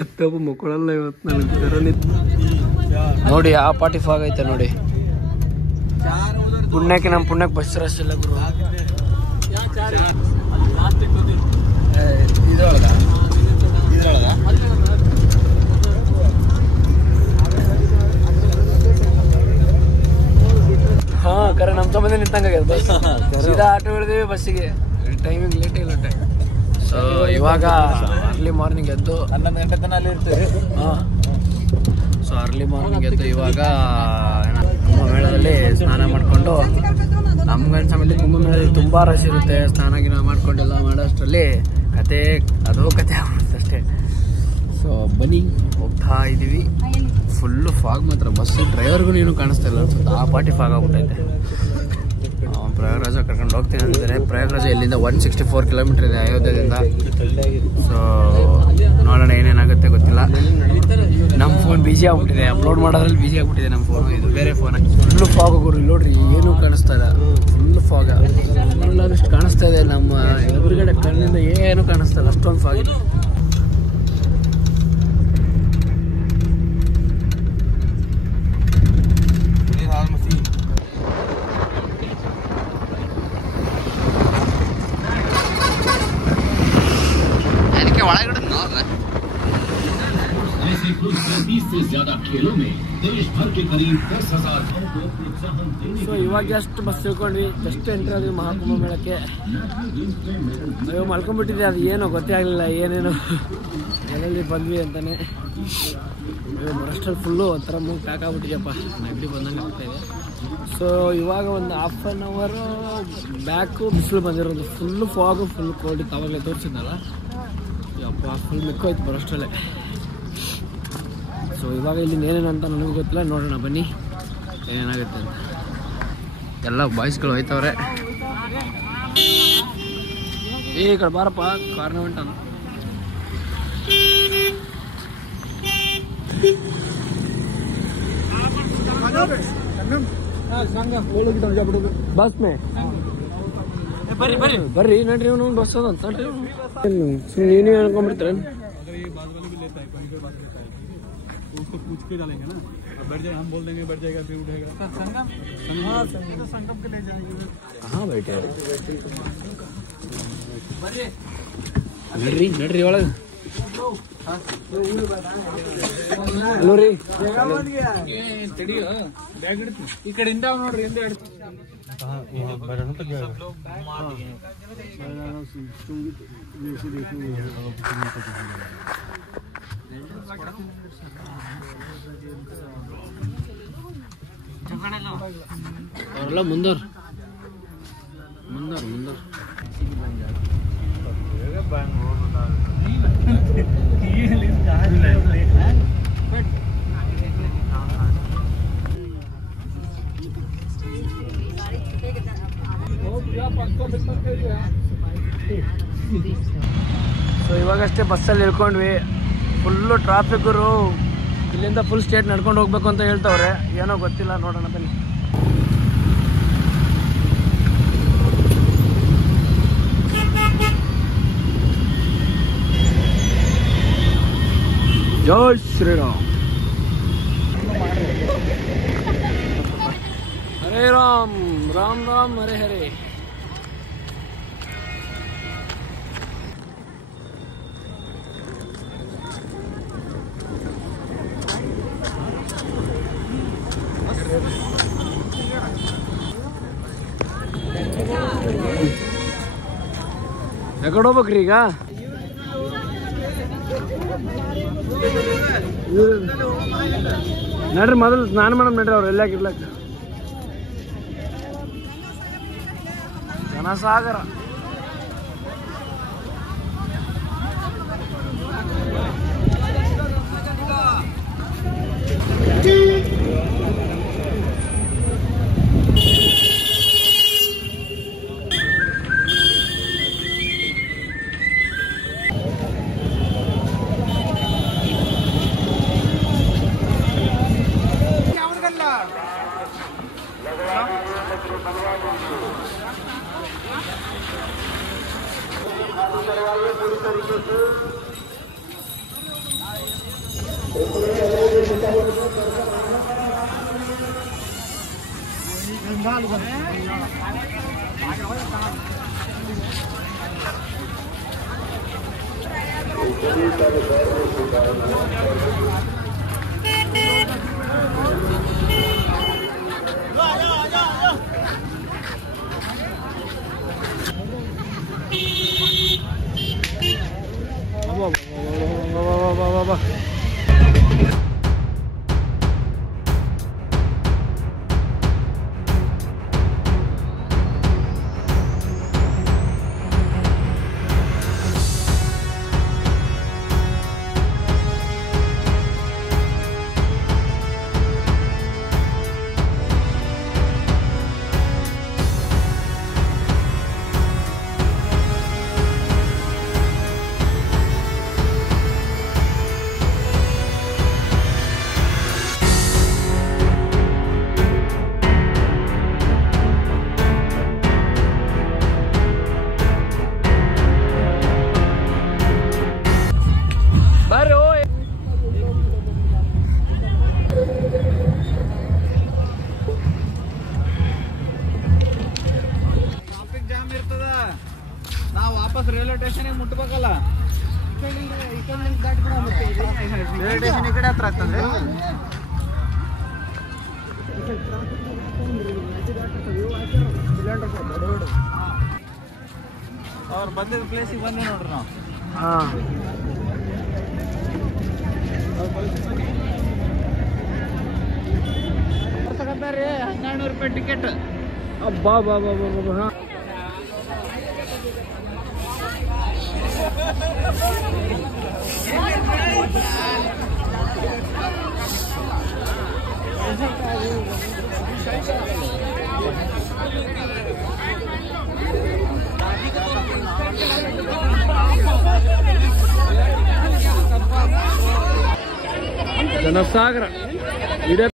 ಮತ್ತೊಬ್ಬ ಮಕ್ಕಳಲ್ಲ ಇವತ್ತು ನನಗೆ ನೋಡಿ ಆ ಪಾರ್ಟಿ ಫಾಗ್ ಐತೆ ನೋಡಿ. ಪುಣ್ಯಕ್ಕೆ ನಮ್ಮ ಪುಣ್ಯಕ್ಕೆ ಬಸ್ ರಶ್ ಇಲ್ಲ ಗುರು. ಹಾ ಕರೆ ನಮ್ಮ ಸಂಬಂಧ ನಿಂತಂಗಾಗ್ಯದ ಬಸ್. ಸೀದಾ ಆಟೋ ಹಿಡಿದೇವಿ ಬಸ್ಸಿಗೆ. ಟೈಮಿಂಗ್ ಲೇಟ್ ಇಲ್ಲ ಟೈಮ್. ಸೊ ಇವಾಗ ಅರ್ಲಿ ಮಾರ್ನಿಂಗ್ ಎದ್ದು 11 ಗಂಟೆ ತನಕ ಅಲ್ಲಿ ಇರ್ತೀವಿ. ಹಾಂ, ಸೊ ಅರ್ಲಿ ಮಾರ್ನಿಂಗ್ ಎದ್ದು ಇವಾಗ ಕುಂಭಮೇಳದಲ್ಲಿ ಸ್ನಾನ ಮಾಡಿಕೊಂಡು, ನಮ್ಗನ್ಸಮಲ್ಲಿ ಕುಂಭಮೇಳದಲ್ಲಿ ತುಂಬ ರಶ್ ಇರುತ್ತೆ. ಸ್ನಾನ ಗಿನ ಮಾಡ್ಕೊಂಡೆಲ್ಲ ಮಾಡೋಷ್ಟರಲ್ಲಿ ಕತೆ ಆಗ್ಬಿಡುತ್ತೆ ಅಷ್ಟೇ. ಸೊ ಬನ್ನಿ ಹೋಗ್ತಾ ಇದ್ದೀವಿ. ಫುಲ್ಲು ಫಾಗ್ ಮಾತ್ರ, ಬಸ್ ಡ್ರೈವರ್ಗೂ ಏನು ಕಾಣಿಸ್ತಾ ಇಲ್ಲ ಅನ್ಸುತ್ತೆ, ಆ ಪಾರ್ಟಿ ಫಾಗ್ ಆಗ್ಬಿಟ್ಟೈತೆ. ಪ್ರಯಾಗ್ರಾಜ ಕರ್ಕೊಂಡು ಹೋಗ್ತೀನಿ ಅಂತಿದ್ದಾರೆ. ಪ್ರಯಾಗ್ರಾಜ ಇಲ್ಲಿಂದ 164 ಕಿಲೋಮೀಟರ್ ಇದೆ ಅಯೋಧ್ಯದಿಂದ. ಸೊ ನೋಡೋಣ ಏನೇನಾಗುತ್ತೆ ಗೊತ್ತಿಲ್ಲ. ನಮ್ಮ ಫೋನ್ ಬಿಜಿ ಆಗ್ಬಿಟ್ಟಿದೆ, ಅಪ್ಲೋಡ್ ಮಾಡೋದ್ರಲ್ಲಿ ಬಿಜಿ ಆಗ್ಬಿಟ್ಟಿದೆ ನಮ್ಮ ಫೋನು. ಇದು ಬೇರೆ ಫೋನ್. ಫುಲ್ಲು ಫಾಗ್ ಹೋಗೋರು ಇಲ್ಲಿ ನೋಡ್ರಿ, ಏನೂ ಕಾಣಿಸ್ತಾ ಇಲ್ಲ. ಫುಲ್ಲು ಫಾಗ, ಇಷ್ಟು ಕಾಣಿಸ್ತಾ ಇದೆ. ನಮ್ಮ ಎದುರುಗಡೆ ಕಣ್ಣಿಂದ ಏನೂ ಕಾಣಿಸ್ತಾ ಇಲ್ಲ, ಅಷ್ಟೊಂದು ಫಾಗ್ ಇದೆ. ಸೊ ಇವಾಗ ಜಸ್ಟ್ ಬಸ್ ತಿಳ್ಕೊಂಡ್ವಿ, ಜಸ್ಟ್ ಎಂಟ್ರಿ ಆದ್ವಿ ಮಹಾಕುಂಭ ಮೇಳಕ್ಕೆ. ಅಯ್ಯೋ ಮಲ್ಕೊಂಡ್ಬಿಟ್ಟಿದೆ, ಅದು ಏನೋ ಗೊತ್ತೇ ಆಗಲಿಲ್ಲ ಏನೇನೋ ಎಲ್ಲೆಲ್ಲಿ ಬಂದ್ವಿ ಅಂತಾನೆ. ಅಷ್ಟರಲ್ಲಿ ಫುಲ್ಲು ಒಂಥರ ಮೂಗ್ ಪ್ಯಾಕ್ ಆಗ್ಬಿಟ್ಟಿದೆಯಪ್ಪ, ನೆಗಡಿ ಬಂದಂಗೆ ಆಗ್ತಾಯಿದೆ. ಸೊ ಇವಾಗ ಒಂದು ಹಾಫ್ ಆನ್ ಅವರು ಬ್ಯಾಕು ಬಿಸಿಲು ಬಂದಿರೋದು. ಫುಲ್ಲು ಫಾಗು, ಫುಲ್ ಕೋಲ್ಡ್ ಇತ್ತು. ಅವಾಗಲೇ ತೋರಿಸಿದ್ನಲ್ಲ ಯಪ್ಪ, ಫುಲ್ ಮಿಕ್ಕೋಯ್ತು ಬರೋಷ್ಟರಲ್ಲೇ. ಸೊ ಇವಾಗ ಇಲ್ಲಿ ಏನೇನು ಅಂತ ನನಗೂ ಗೊತ್ತಿಲ್ಲ, ನೋಡೋಣ ಬನ್ನಿ ಏನೇನಾಗುತ್ತೆ ಅಂತ. ಎಲ್ಲ ಬಾಯ್ಸ್ಗಳು ಹೋಯ್ತವ್ರೆ. ಈ ಕಡೆ ಬಾರಪ್ಪ, ಕಾರ್ನವೆಂಟ್ ಅಂತ. ಬಸ್ ಮೇ ಬರ್ರಿ ನಡ್ರಿ, ಅವನು ಬಸ್ ಅದಂತ ನಡ್ರಿ. ನೀವು ಅನ್ಕೊಂಡ್ಬಿಡ್ತಾರೆ. उसको पूछ के डालेंगे ना, बैठ जाए, हम बोल देंगे बैठ जाएगा, फिर उठेगा। संगम के ले जाएंगे। कहाँ बैठे नड्री नड्री ಒಳಗೆ. ಹಲೋ ರೀ, ತಡಿಯೋ ಬ್ಯಾಗ್ ಇಡ್ತೀನಿ. ಈ ಕಡೆಯಿಂದ ನೋಡ್ರಿ, ಹಿಂದೆ ಇಡ್ತೀನಿ. ಅವರೆಲ್ಲ ಮುಂದೋರ್ ಸೊ ಇವಾಗಷ್ಟೇ ಬಸ್ಸಲ್ಲಿ ಇಳ್ಕೊಂಡ್ವಿ. ಫುಲ್ಲು ಟ್ರಾಫಿಕ್ಕರು, ಇಲ್ಲಿಂದ ಫುಲ್ ಸ್ಟೇಟ್ ನಡ್ಕೊಂಡು ಹೋಗ್ಬೇಕು ಅಂತ ಹೇಳ್ತವ್ರೆ. ಏನೋ ಗೊತ್ತಿಲ್ಲ, ನೋಡೋಣ ಬನ್ನಿ. ಜೈ ಶ್ರೀರಾಮ್, ಹರೇ ರಾಮ್, ರಾಮ್ ರಾಮ್ ಹರೇ ಹರೇ. ಎಕಡೆ ಹೋಗ್ಬೇಕ್ರಿ ಈಗ? ನಡ್ರಿ ಮೊದಲು ಸ್ನಾನ ಮಾಡಮ್ ನಡ್ರಿ. ಅವ್ರು ಎಲ್ಲಾಕ ಇರ್ಲಕ್ಕ ಜನಸಾಗರ. ರೈಲ್ವೆ ಸ್ಟೇಷನ್ ಮುಟ್ಟಬೇಕಲ್ಲ ರೈಲ್ವೆ ಸ್ಟೇಷನ್ ಈ ಕಡೆ ಹತ್ರ ಆಗ್ತದೆ ಅವ್ರು ಬಂದಿದ್ದ ಪ್ಲೇಸಿಗೆ ಬಂದಿ ನೋಡ್ರಿ ನಾವು ತಗೊಂತಾರ್ರಿ 1200 ರೂಪಾಯಿ ಟಿಕೆಟ್ ಅಬ್ಬಾ ಬಾ ಬಾ ಬಾ ಬಾ ಜನಸಾಗರ ಇದೇ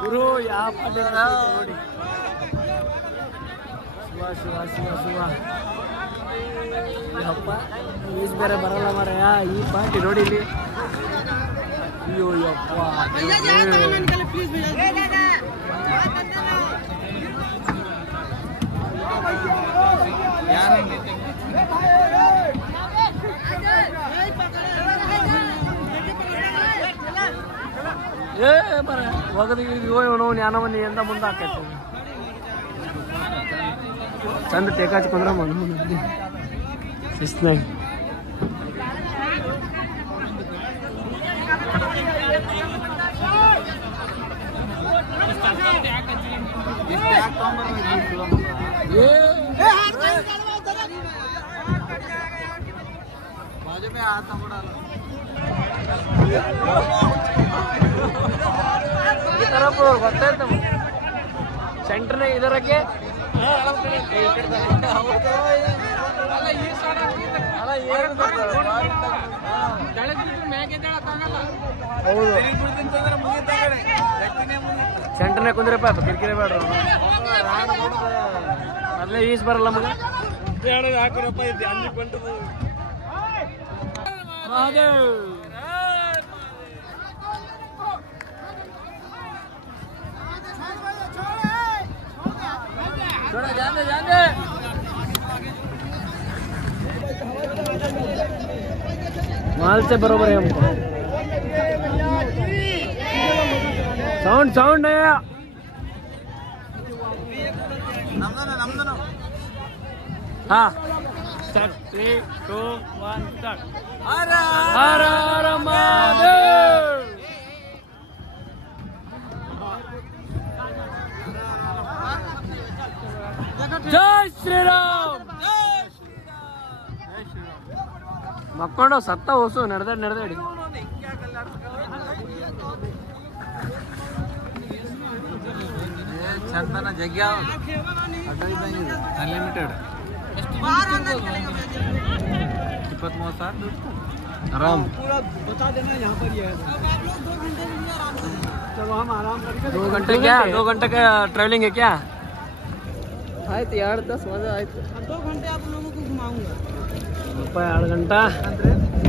ಗುರು ಯಾವ ಪಾಠ ನೋಡಿ ಶಿವ ಶಿವ ಶಿವ ಶಿವ ಯಪ್ಪ ಈಸ್ ಬೇರೆ ಬರಲ್ಲ ಮಾರಾಯ ಈ ಪಾರ್ಟಿ ನೋಡಿ ಇಲ್ಲಿ ಅಯ್ಯೋ ಯಪ್ಪ ಏ ಬರ ಹೋಗದ ಇವನು ಜ್ಞಾನವನ್ನ ಎಂದ ಮುಂದೆ ಹಾಕೈತೆ ಚಂದ ಟೇಕಾಚ್ಕೊಂಡ್ರ ಮುಂದೆ ಶಿಸ್ನಾಗ बाजू में हाथ ना ಈ ತರ ಬರ್ತಾ ಇರ್ತಮ್ಮ ಸೆಂಟರ್ನ ಇದರಕ್ಕೆ ಸೆಂಟರ್ನ ಕುಂದ್ರಪ್ಪ ಕಿರಿಕಿರಿ ಬೇಡ್ರ ಅಲ್ಲೇ ಈಸ್ ಬರಲ್ಲ ಮಗ ಹಾಕಿರಪ್ಪ ಇದು ಅಂಜು ಬಂಟು जाने जाने माल से बरोबर है हमको साउंड साउंड है हाँ 3 2 1 स्टार्ट हर हर हर महादेव जय श्री राम मक्कोंड सत्ता होसु ನಡೆದಾಡಿ ಚಂದನ ಜಗ್ಗ ಅನ್ಲಿಮಿಟೆಡ್ 23,000 आराम बता देना यहाँ पर ही है चलो हम आराम करके 2 घंटे क्या 2 घंटे का ट्रैवलिंग है क्या ಆಯ್ತು 2 ತಾಸು ಮಜಾ ಆಯ್ತು 2 घंटे आप लोगों को घुमाऊंगा 2 ಗಂಟಾ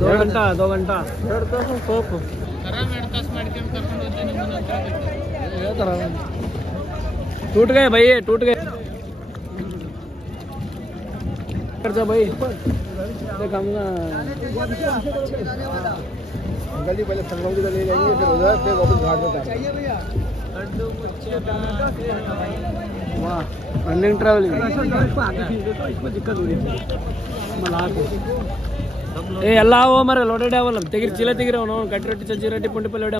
2 ಗಂಟಾ 2 ಗಂಟಾ 2 ತಾಸು ಸೋಪು 2 ತಾಸು ಮಾಡ್ಕೊಂಡು ಕರ್ಕೊಂಡು ಹೋಗ್ತೀನಿ ಹೇಳ್ತಾರ टूट गए भाई टूट गए जा भाई देख हम गली पहले संगम की ले जाएंगे फिर उधर से वापस घाट में चाहिए भैया वाह रनिंग ट्रैवलिंग इसमें दिक्कत हो रही है ए ಎಲ್ಲ ಮರ ಲೋಡೆಡ್ ಅವಲ್ಲ ತೆಗಿರಿ ಚೀಲ ತೆಗಿರಿ ಅವನು ಕಟ್ಟಿ ರೊಟ್ಟಿ ಸಜ್ಜಿ ರೊಟ್ಟಿ ಪುಂಡಿ ಪಲ್ಲೆ